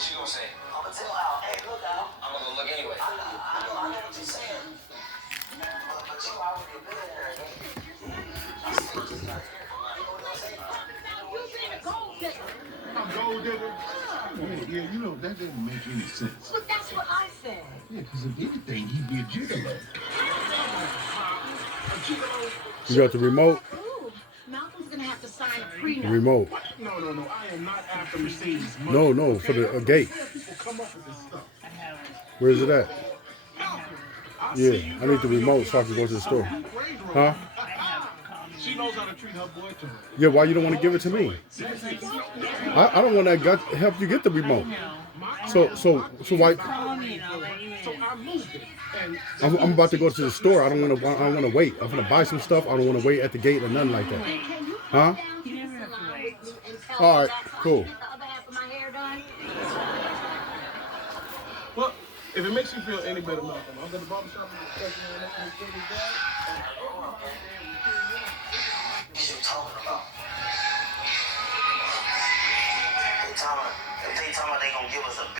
She gonna say, I'm gonna tell Al, hey, look, Al. I'm gonna go look anyway. I know what you're saying. But you already a billionaire, man. I still just got here. You know what I'm saying? You being a gold digger. A gold digger? Yeah, you know, that doesn't make any sense. But that's what I said. Yeah, because if anything, he'd be a gigolo. A gigolo? You got the remote? Ooh, Malcolm's gonna have to sign a prenup. Remote. No. I am not after Mercedes' money. No, for the gate. People come up with this stuff. Where's it at? I'll Yeah, see you I need the driving remote so I can go to the store. Range Rover. Huh? She knows how to treat her boy to her. Yeah, why you don't want to give it to me? I don't want to help you get the remote. So why? So I moved it. And I'm about to go to the store. I don't want to wait. I'm gonna buy some stuff. I don't want to wait at the gate or nothing like that. Huh? All right, cool. well, if it makes you feel any better, Malcolm, I'm going to the barbershop and discuss What you talking about? They talking about they gonna give us a